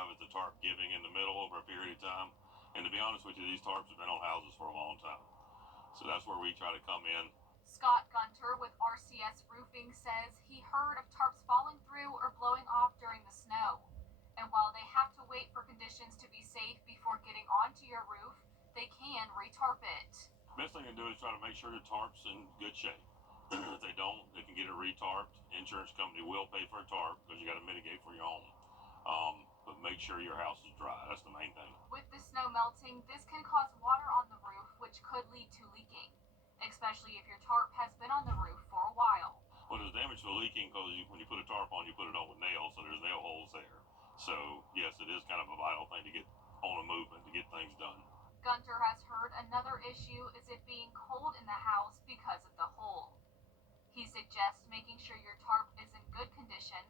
have is the tarp giving in the middle over a period of time. And to be honest with you, these tarps have been on houses for a long time. So that's where we try to come in. Scott Gunter with RCS Roofing says he heard of tarps falling through or blowing off during the snow. And while they have to wait for conditions to be safe before getting onto your roof, they can retarp it. Best thing to do is try to make sure the tarp's in good shape. If they don't, they can get it retarped. Insurance company will pay for a tarp because you got to mitigate for your home. But make sure your house is dry. That's the main thing. With the snow melting, this can cause water on the roof, which could lead to leaking, especially if your tarp has been on the roof for a while. Well, there's damage to leaking because when you put a tarp on, you put it on with nails, so there's nail holes there. So, yes, it is kind of a vital thing to get on a movement to get things done. Gunter has heard another issue is it being cold in the house because of the hole. He suggests making sure your tarp is in good condition,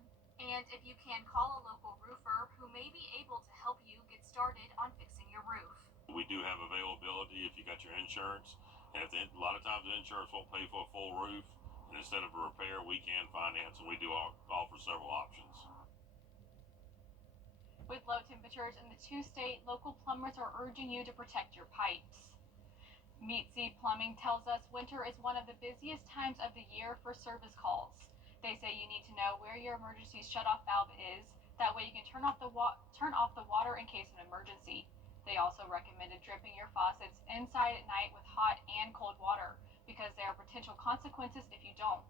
and if you can, call a local roofer who may be able to help you get started on fixing your roof. We do have availability if you got your insurance, and a lot of times the insurance won't pay for a full roof, and instead of a repair, we can finance, and we do offer several options. With low temperatures in the two-state, local plumbers are urging you to protect your pipes. Meat Sea Plumbing tells us winter is one of the busiest times of the year for service calls. They say you need to know where your emergency shutoff valve is. That way you can turn off the water in case of an emergency. They also recommended dripping your faucets inside at night with hot and cold water because there are potential consequences if you don't.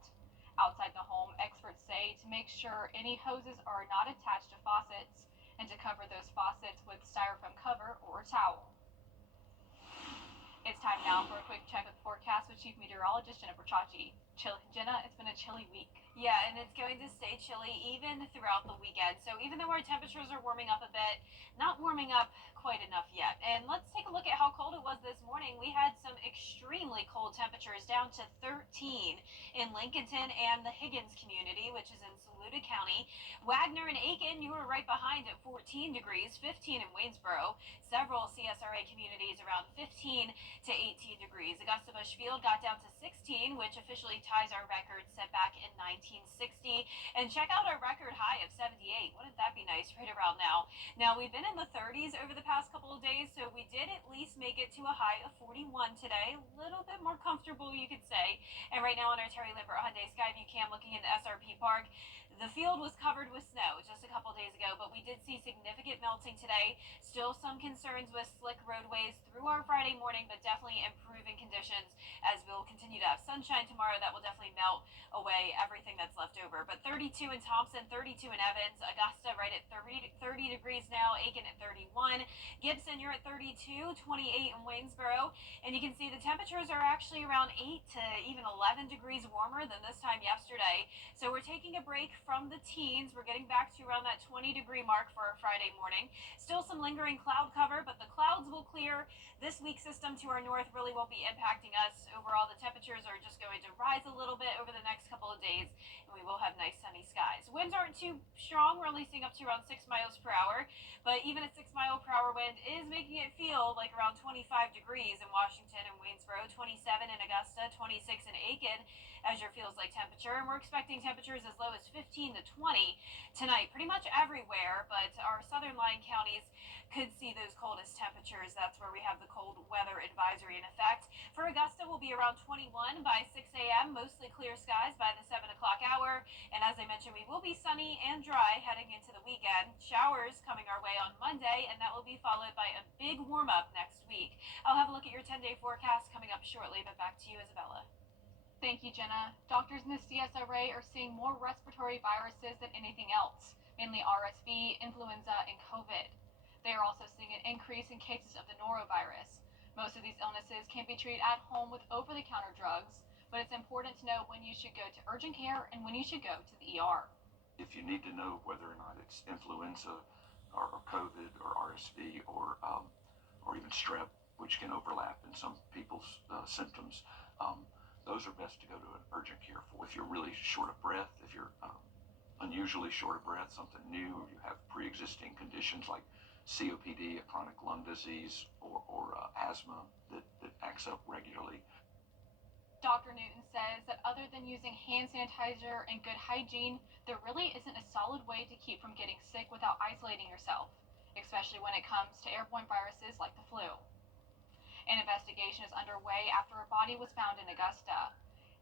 Outside the home, experts say to make sure any hoses are not attached to faucets and to cover those faucets with styrofoam cover or a towel. It's time now for a quick check of the forecast with Chief Meteorologist Jennifer Chachi. Jenna, it's been a chilly week. Yeah, and it's going to stay chilly even throughout the weekend. So even though our temperatures are warming up a bit, not warming up quite enough yet. And let's take a look at how cold it was this morning. We had some extremely cold temperatures down to 13 in Lincolnton and the Higgins community, which is in Saluda County. Wagner and Aiken, you were right behind at 14 degrees, 15 in Waynesboro. Several CSRA communities around 15 to 18 degrees. Augusta Bushfield got down to 16, which officially ties our record set back in 1960. And check out our record high of 78. Wouldn't that be nice right around now? Now, we've been in the 30s over the past couple of days, so we did at least make it to a high of 41 today. A little bit more comfortable, you could say. And right now on our Terry Lambert Hyundai Skyview cam looking into SRP Park, the field was covered with snow just a couple days ago, but we did see significant melting today. Still some concerns with slick roadways through our Friday morning, but definitely improving conditions as we'll continue to have sunshine tomorrow. That will definitely melt away everything that's left over. But 32 in Thompson, 32 in Evans, Augusta right at 30 degrees now, Aiken at 31, Gibson you're at 32, 28 in Waynesboro, and you can see the temperatures are actually around 8 to even 11 degrees warmer than this time yesterday. So we're taking a break from the teens. We're getting back to around that 20-degree mark for our Friday morning. Still some lingering cloud cover, but the clouds will clear. This weak system to our north really won't be impacting us. Overall, the temperatures are just going to rise a little bit over the next couple of days, and we will have nice sunny skies. Winds aren't too strong. We're only seeing up to around 6 miles per hour, but even a 6-mile-per-hour wind is making it feel like around 25 degrees in Washington and Waynesboro, 27 in Augusta, 26 in Aiken as your feels like temperature, and we're expecting temperatures as low as 15 to 20 tonight pretty much everywhere, but our southern lying counties could see those coldest temperatures. That's where we have the cold weather advisory in effect. For Augusta, we'll be around 21 by 6 a.m., mostly clear skies by the 7 o'clock hour, and as I mentioned, we will be sunny and dry heading into the weekend. Showers coming our way on Monday, and that will be followed by a big warm-up next week. I'll have a look at your 10-day forecast coming up shortly, but back to you, Isabella. Thank you, Jenna. Doctors in the CSRA are seeing more respiratory viruses than anything else, mainly RSV, influenza, and COVID. They are also seeing an increase in cases of the norovirus. Most of these illnesses can be treated at home with over-the-counter drugs, but it's important to know when you should go to urgent care and when you should go to the ER. If you need to know whether or not it's influenza or COVID or RSV or even strep, which can overlap in some people's symptoms, those are best to go to an urgent care for. If you're really short of breath, if you're unusually short of breath, something new, or you have pre-existing conditions like COPD, a chronic lung disease, or asthma that acts up regularly. Dr. Newton says that other than using hand sanitizer and good hygiene, there really isn't a solid way to keep from getting sick without isolating yourself. especially when it comes to airborne viruses like the flu. An investigation is underway after a body was found in Augusta.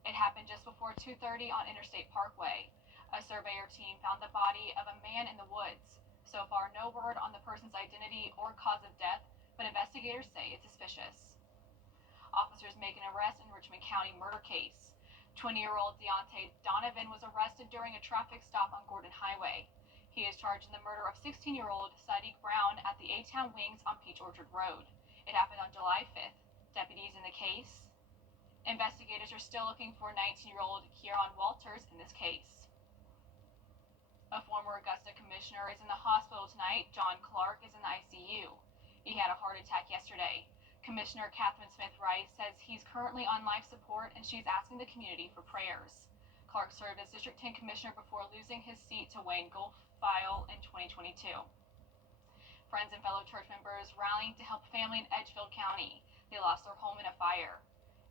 It happened just before 2:30 on Interstate Parkway. A surveyor team found the body of a man in the woods. So far, no word on the person's identity or cause of death, but investigators say it's suspicious. Officers make an arrest in Richmond County murder case. 20-year-old Deontay Donovan was arrested during a traffic stop on Gordon Highway. He is charged in the murder of 16-year-old Sadiq Brown at the A-Town Wings on Peach Orchard Road. It happened on July 5th. Deputies in the case. Investigators are still looking for 19-year-old Kieran Walters in this case. A former Augusta commissioner is in the hospital tonight. John Clark is in the ICU. He had a heart attack yesterday. Commissioner Catherine Smith Rice says he's currently on life support and she's asking the community for prayers. Clark served as District 10 Commissioner before losing his seat to Wayne Goldfeil in 2022. Friends and fellow church members rallying to help a family in Edgefield County. They lost their home in a fire.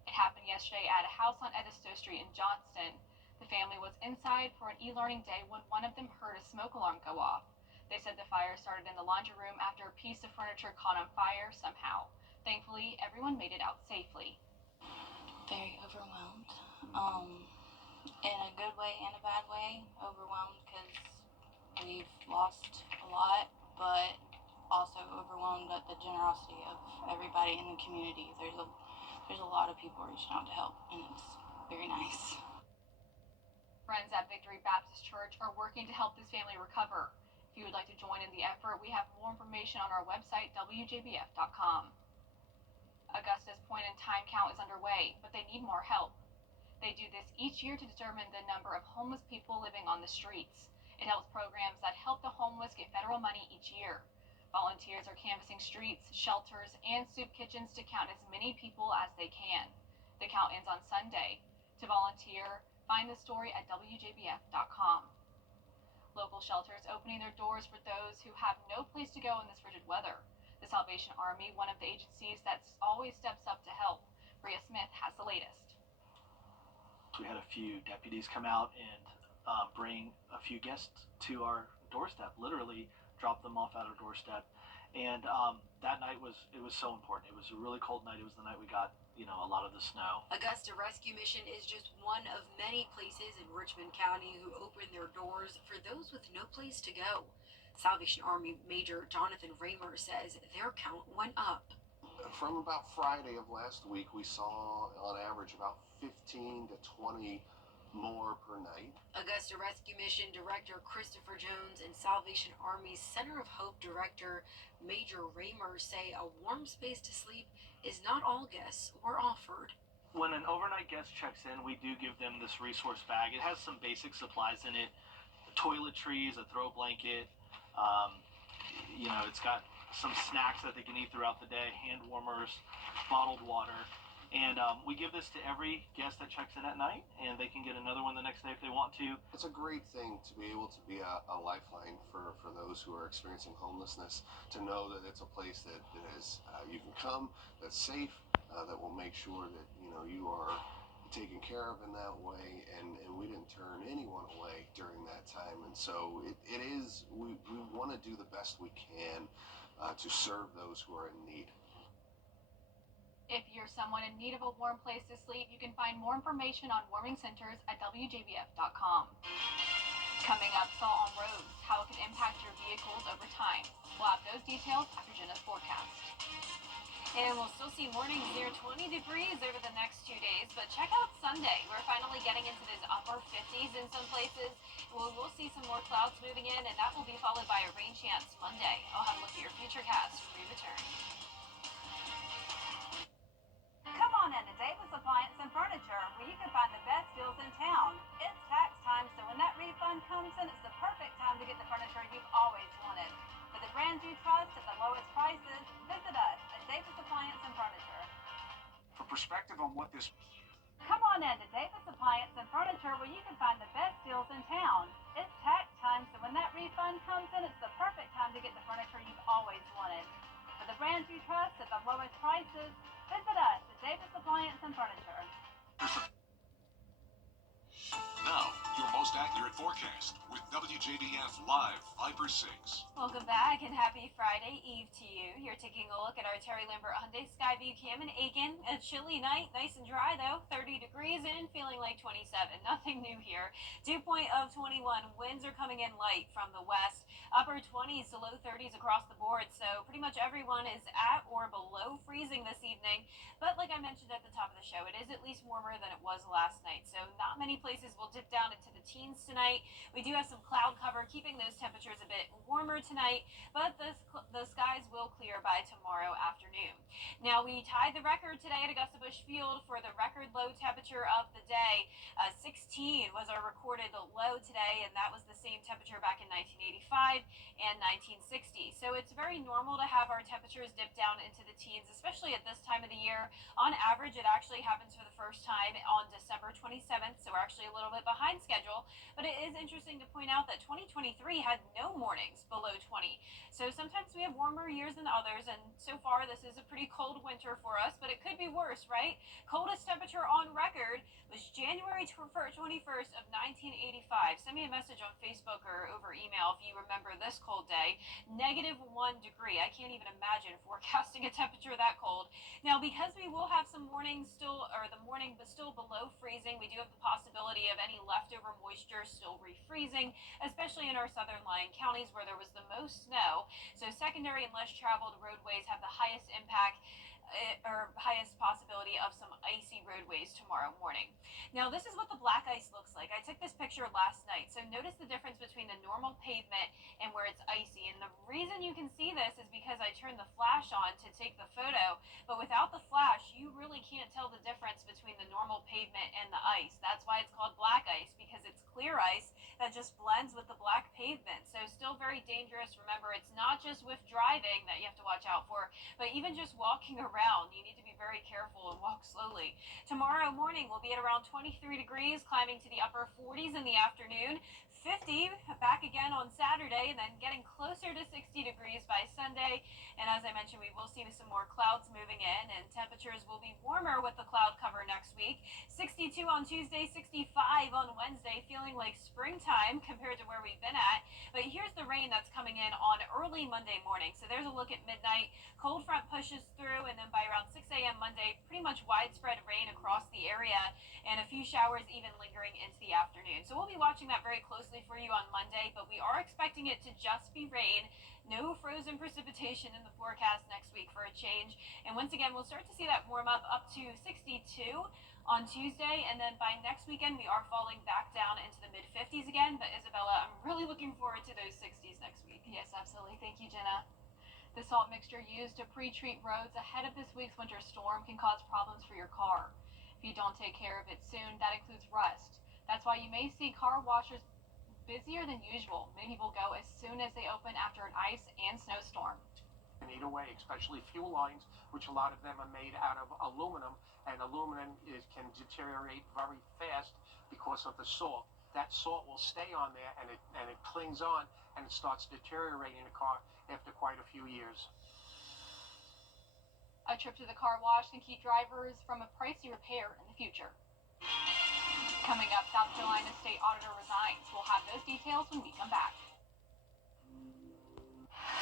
It happened yesterday at a house on Edisto Street in Johnston. The family was inside for an e-learning day when one of them heard a smoke alarm go off. They said the fire started in the laundry room after a piece of furniture caught on fire somehow. Thankfully, everyone made it out safely. Very overwhelmed. In a good way and a bad way. Overwhelmed because we've lost a lot, but also overwhelmed at the generosity of everybody in the community. There's a lot of people reaching out to help, and it's very nice. Friends at Victory Baptist Church are working to help this family recover. If you would like to join in the effort, we have more information on our website, WJBF.com. Augusta's point-in-time count is underway, but they need more help. They do this each year to determine the number of homeless people living on the streets. It helps programs that help the homeless get federal money each year. Volunteers are canvassing streets, shelters, and soup kitchens to count as many people as they can. The count ends on Sunday. To volunteer, find the story at WJBF.com. Local shelters opening their doors for those who have no place to go in this frigid weather. The Salvation Army, one of the agencies that always steps up to help. Bria Smith has the latest. We had a few deputies come out and bring a few guests to our doorstep, literally drop them off at our doorstep. And that night was so important. It was a really cold night. It was the night we got, a lot of the snow. Augusta Rescue Mission is just one of many places in Richmond County who open their doors for those with no place to go. Salvation Army Major Jonathan Raymer says their count went up. From about Friday of last week, we saw on average about 15 to 20 more per night. Augusta Rescue Mission Director Christopher Jones and Salvation Army's Center of Hope Director Major Raymer say a warm space to sleep is not all guests were offered. When an overnight guest checks in, we do give them this resource bag. It has some basic supplies in it, toiletries, a throw blanket. It's got some snacks that they can eat throughout the day, hand warmers, bottled water. And we give this to every guest that checks in at night, and they can get another one the next day if they want to. It's a great thing to be able to be a lifeline for those who are experiencing homelessness, to know that it's a place that is you can come, that's safe, that will make sure that you are taken care of in that way, and we didn't turn anyone away during that time. And so it is, we want to do the best we can to serve those who are in need. If you're someone in need of a warm place to sleep, you can find more information on warming centers at WJBF.com. Coming up, salt on roads, how it can impact your vehicles over time. We'll have those details after Jenna's forecast. And we'll still see mornings near 20 degrees over the next 2 days, but check out Sunday. We're finally getting into those upper 50s in some places. We'll see some more clouds moving in, and that will be followed by a rain chance Monday. I'll have a look at your futurecast when we return. Come on in to Davis Appliance and Furniture, where you can find the best deals in town. It's tax time, so when that refund comes in, it's the perfect time to get the furniture you've always wanted. For the brands you trust at the lowest prices, visit us at Davis Appliance and Furniture. For perspective on what this... Come on in to Davis Appliance and Furniture, where you can find the best deals in town. It's tax time, so when that refund comes in, it's the perfect time to get the furniture you've always wanted. For the brands you trust at the lowest prices, visit us at Davis Appliance and Furniture. Now, your most accurate Your forecast with WJBF Live Viper 6. Welcome back and happy Friday Eve to you. You're taking a look at our Terry Lambert Hyundai Skyview Cam in Aiken. A chilly night, nice and dry though, 30 degrees and feeling like 27. Nothing new here. Dew point of 21. Winds are coming in light from the west. Upper 20s to low 30s across the board. So pretty much everyone is at or below freezing this evening. But like I mentioned at the top of the show, it is at least warmer than it was last night. So not many places will dip down into the teens tonight. We do have some cloud cover keeping those temperatures a bit warmer tonight, but the skies will clear by tomorrow afternoon. Now we tied the record today at Augusta Busch Field for the record low temperature of the day. 16 was our recorded low today, and that was the same temperature back in 1985 and 1960. So it's very normal to have our temperatures dip down into the teens, especially at this time of the year. On average, it actually happens for the first time on December 27th, so we're actually a little bit behind schedule. But it is interesting to point out that 2023 had no mornings below 20. So sometimes we have warmer years than others, and so far this is a pretty cold winter for us, but it could be worse, right? Coldest temperature on record was January 21st of 1985. Send me a message on Facebook or over email if you remember this cold day. -1 degree. I can't even imagine forecasting a temperature that cold. Now, because we will have some mornings still, or the morning but still below freezing, we do have the possibility of any leftover moisture still refreezing, especially in our southern lying counties where there was the most snow. So secondary and less traveled roadways have the highest impact or highest possibility of some icy roadways tomorrow morning. Now this is what the black ice looks like. I took this picture last night, so notice the difference between the normal pavement and where it's icy. And the reason you can see this is because I turned the flash on to take the photo, but without the flash you really can't tell the difference between the normal pavement and the ice. That's why it's called black ice, because it's clear ice that just blends with the black pavement. So still very dangerous. Remember, it's not just with driving that you have to watch out for, but even just walking around, you need to be very careful and walk slowly. Tomorrow morning we'll be at around 23 degrees, climbing to the upper 40s in the afternoon. 50 back again on Saturday, and then getting closer to 60 degrees by Sunday. And as I mentioned, we will see some more clouds moving in, and temperatures will be warmer with the cloud cover next week. 62 on Tuesday, 65 on Wednesday, feeling like springtime compared to where we've been at. But here's the rain that's coming in on early Monday morning. So there's a look at midnight. Cold front pushes through, and then by around 6 a.m. Monday, pretty much widespread rain across the area, and a few showers even lingering into the afternoon. So we'll be watching that very closely for you on Monday, but we are expecting it to just be rain. No frozen precipitation in the forecast next week for a change. And once again, we'll start to see that warm up to 62 on Tuesday, and then by next weekend we are falling back down into the mid-50s again. But Isabella, I'm really looking forward to those 60s next week. Yes, absolutely. Thank you, Jenna. The salt mixture used to pre-treat roads ahead of this week's winter storm can cause problems for your car. If you don't take care of it soon, that includes rust. That's why you may see car washers busier than usual. Many people go as soon as they open after an ice and snowstorm. And eat away, especially fuel lines, which a lot of them are made out of aluminum, and aluminum can deteriorate very fast because of the salt. That salt will stay on there, and it clings on, and it starts deteriorating the car after quite a few years. A trip to the car wash can keep drivers from a pricey repair in the future. Coming up, South Carolina State Auditor resigns. We'll have those details when we come back.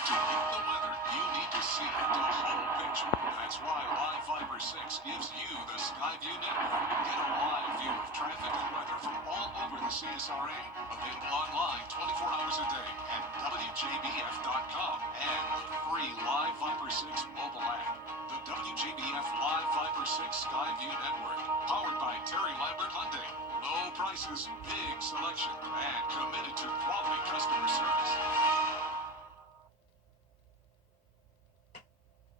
To get the weather you need to see the whole picture. That's why Live Viper 6 gives you the Skyview Network. Get a live view of traffic and weather from all over the CSRA. Available online 24 hours a day at WJBF.com and the free Live Viper 6 mobile app. The WJBF Live Viper 6 Skyview Network. Powered by Terry Lambert Hyundai. Low prices, big selection, and committed to quality customer service.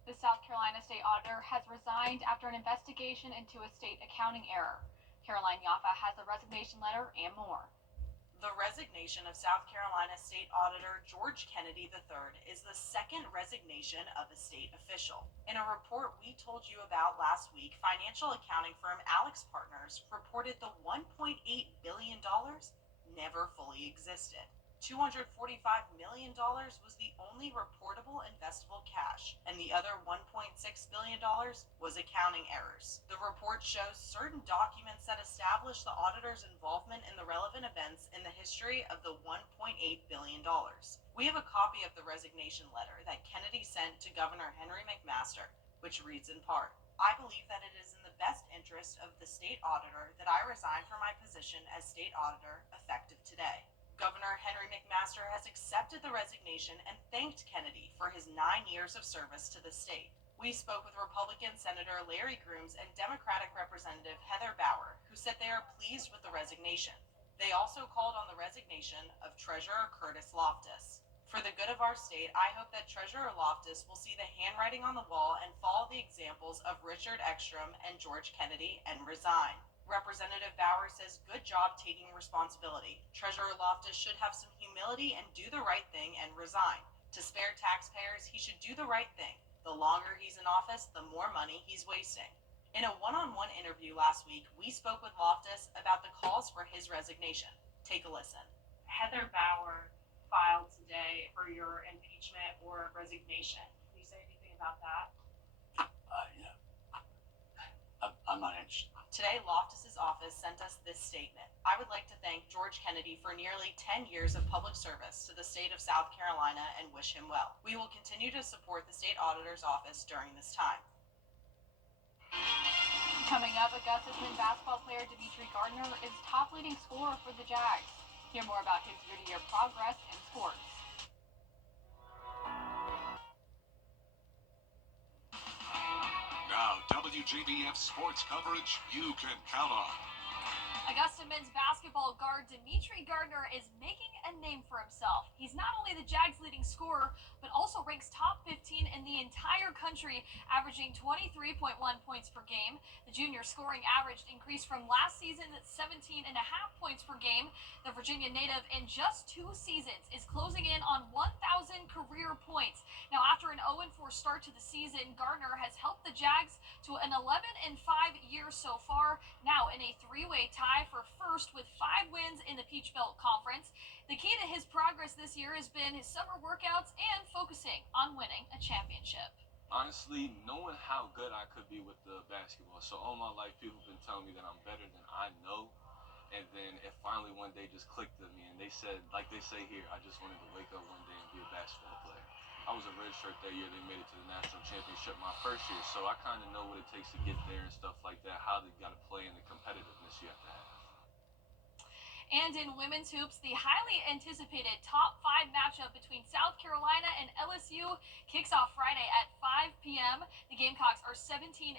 The South Carolina State Auditor has resigned after an investigation into a state accounting error. Caroline Yaffa has the resignation letter and more. The resignation of South Carolina State Auditor George Kennedy III is the second resignation of a state official. In a report we told you about last week, financial accounting firm Alex Partners reported the $1.8 billion never fully existed. $245 million was the only reportable investable cash. and the other $1.6 billion was accounting errors. The report shows certain documents that establish the auditor's involvement in the relevant events in the history of the $1.8 billion. We have a copy of the resignation letter that Kennedy sent to Governor Henry McMaster, which reads in part, I believe that it is in the best interest of the state auditor that I resign from my position as state auditor effective today. Governor Henry McMaster has accepted the resignation and thanked Kennedy for his 9 years of service to the state. We spoke with Republican Senator Larry Grooms and Democratic Representative Heather Bauer, who said they are pleased with the resignation. They also called on the resignation of Treasurer Curtis Loftus. For the good of our state, I hope that Treasurer Loftus will see the handwriting on the wall and follow the examples of Richard Ekstrom and George Kennedy and resign. Representative Bauer says, good job taking responsibility. Treasurer Loftus should have some humility and do the right thing and resign. To spare taxpayers, he should do the right thing. The longer he's in office, the more money he's wasting. In a one-on-one interview last week, we spoke with Loftus about the calls for his resignation. Take a listen. Heather Bauer filed today for your impeachment or resignation. Can you say anything about that? I'm not interested. Today, Loftus's office sent us this statement. I would like to thank George Kennedy for nearly 10 years of public service to the state of South Carolina and wish him well. We will continue to support the state auditor's office during this time. Coming up, Augusta's men's basketball player Dimitri Gardner is top leading scorer for the Jags. Hear more about his year-to-year progress in sports. Now, WJBF sports coverage you can count on. Augusta men's basketball guard Dimitri Gardner is making a name for himself. He's not only the Jags' leading scorer, but also ranks top 15 in the entire country, averaging 23.1 points per game. The junior scoring average increased from last season at 17.5 points per game. The Virginia native in just 2 seasons is closing in on 1,000 career points. Now, after an 0-4 start to the season, Gardner has helped the Jags to an 11-5 year so far, now in a 3-way tie for first with 5 wins in the Peach Belt Conference. The key to his progress this year has been his summer workouts and focusing on winning a championship. Honestly, knowing how good I could be with the basketball. So all my life, people have been telling me that I'm better than I know. And then it finally one day just clicked to me. And they said, like they say here, I just wanted to wake up one day and be a basketball player. I was a redshirt that year. They made it to the national championship my first year. So I kind of know what it takes to get there and stuff like that, how they got to play and the competitiveness you have to have. And in women's hoops, the highly anticipated top 5 matchup between South Carolina and LSU kicks off Friday at 5 p.m. The Gamecocks are 17-5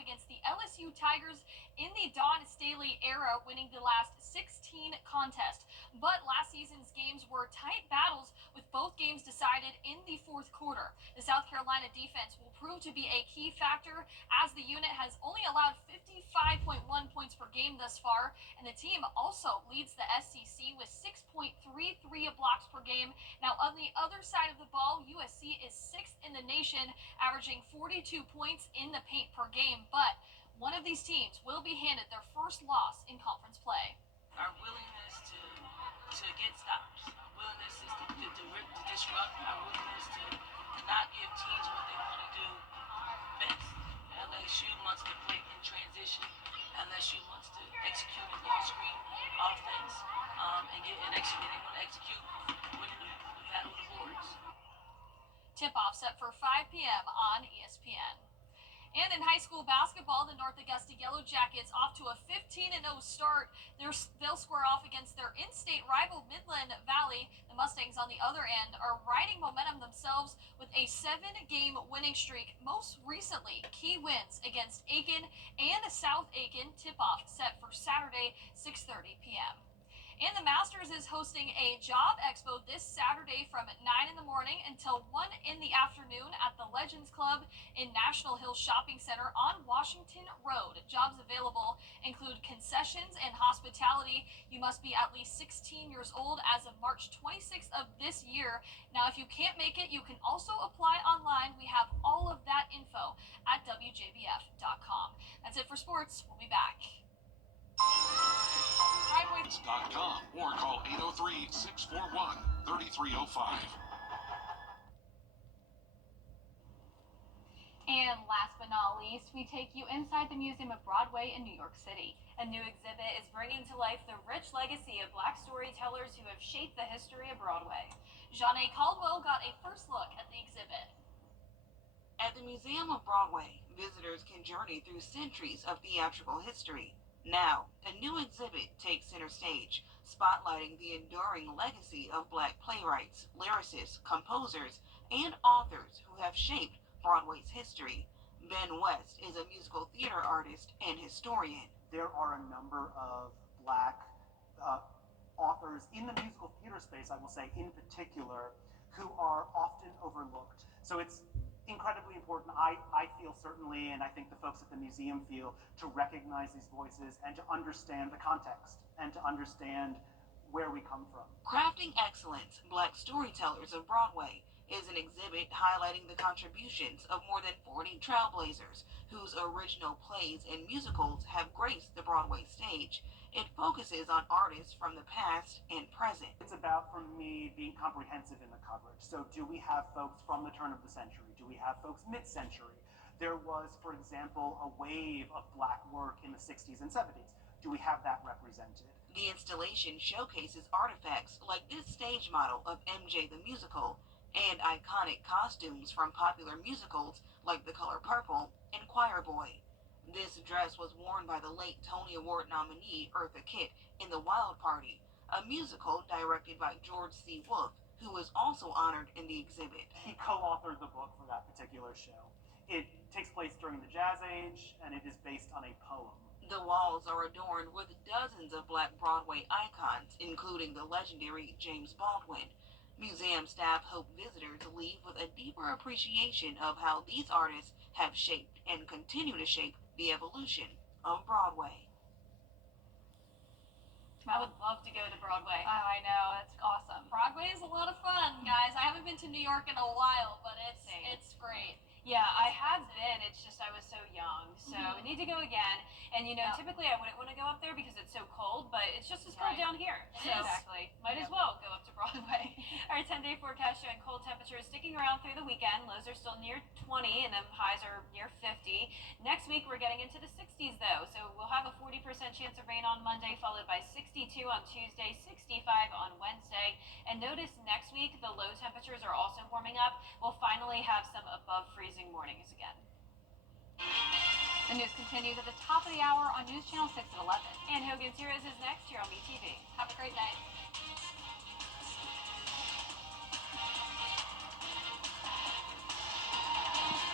against the LSU Tigers in the Dawn Staley era, winning the last 16 contests. But last season's games were tight battles, with both games decided in the fourth quarter. The South Carolina defense will prove to be a key factor, as the unit has only allowed 55.1 points per game thus far, and the team also leads the SEC with 6.33 blocks per game. Now, on the other side of the ball, USC is 6th in the nation, averaging 42 points in the paint per game, but one of these teams will be handed their first loss in conference play. Our willingness to get stops, our willingness is to disrupt, our willingness to not give teams what they want to do best. LSU wants to play in transition. LSU wants to execute a ball screen offense and execute. They want to execute with the battle of the boards. Tip-off set for 5 p.m. on ESPN. And in high school basketball, the North Augusta Yellow Jackets, off to a 15-0 start. They'll square off against their in-state rival Midland Valley. The Mustangs, on the other end, are riding momentum themselves with a 7-game winning streak. Most recently, key wins against Aiken and South Aiken. Tip-off set for Saturday, 6:30 p.m. And the Masters is hosting a job expo this Saturday from 9 in the morning until 1 in the afternoon at the Legends Club in National Hills Shopping Center on Washington Road. Jobs available include concessions and hospitality. You must be at least 16 years old as of March 26th of this year. Now, if you can't make it, you can also apply online. We have all of that info at WJBF.com. That's it for sports. We'll be back. .com or call 803-641-3305. And last but not least, we take you inside the Museum of Broadway in New York City. A new exhibit is bringing to life the rich legacy of Black storytellers who have shaped the history of Broadway. Janae Caldwell got a first look at the exhibit. At the Museum of Broadway, visitors can journey through centuries of theatrical history. Now, a new exhibit takes center stage, spotlighting the enduring legacy of Black playwrights, lyricists, composers, and authors who have shaped Broadway's history. Ben West is a musical theater artist and historian. There are a number of Black authors in the musical theater space, I will say in particular, who are often overlooked. So it's incredibly important, I feel certainly, and I think the folks at the museum feel, to recognize these voices and to understand the context and to understand where we come from. Crafting Excellence, Black Storytellers of Broadway is an exhibit highlighting the contributions of more than 40 trailblazers whose original plays and musicals have graced the Broadway stage. It focuses on artists from the past and present. It's about, for me, being comprehensive in the coverage. So do we have folks from the turn of the century? Do we have folks mid-century? There was, for example, a wave of Black work in the 60s and 70s. Do we have that represented? The installation showcases artifacts like this stage model of MJ the Musical and iconic costumes from popular musicals like The Color Purple and Choir Boy. This dress was worn by the late Tony Award nominee Eartha Kitt in The Wild Party, a musical directed by George C. Wolfe, who was also honored in the exhibit. He co-authored the book for that particular show. It takes place during the Jazz Age, and it is based on a poem. The walls are adorned with dozens of Black Broadway icons, including the legendary James Baldwin. Museum staff hope visitors leave with a deeper appreciation of how these artists have shaped and continue to shape the evolution of Broadway. I would love to go to Broadway. Oh, I know, it's awesome. Broadway is a lot of fun, guys. I haven't been to New York in a while, but it's great. Yeah, I have been. It's just I was so young, so we need to go again. And typically I wouldn't want to go up there because it's so cold, but it's just as cold down here. So Exactly. might as well go up to Broadway. Our 10-day forecast showing cold temperatures sticking around through the weekend. Lows are still near 20, and then highs are near 50. Next week we're getting into the 60s though, so we'll have a 40% chance of rain on Monday, followed by 62 on Tuesday, 65 on Wednesday. And notice next week the low temperatures are also warming up. We'll finally have some above freezing mornings again. The news continues at the top of the hour on News Channel 6 at 11. And Hogan's Heroes is next here on BTV. Have a great night.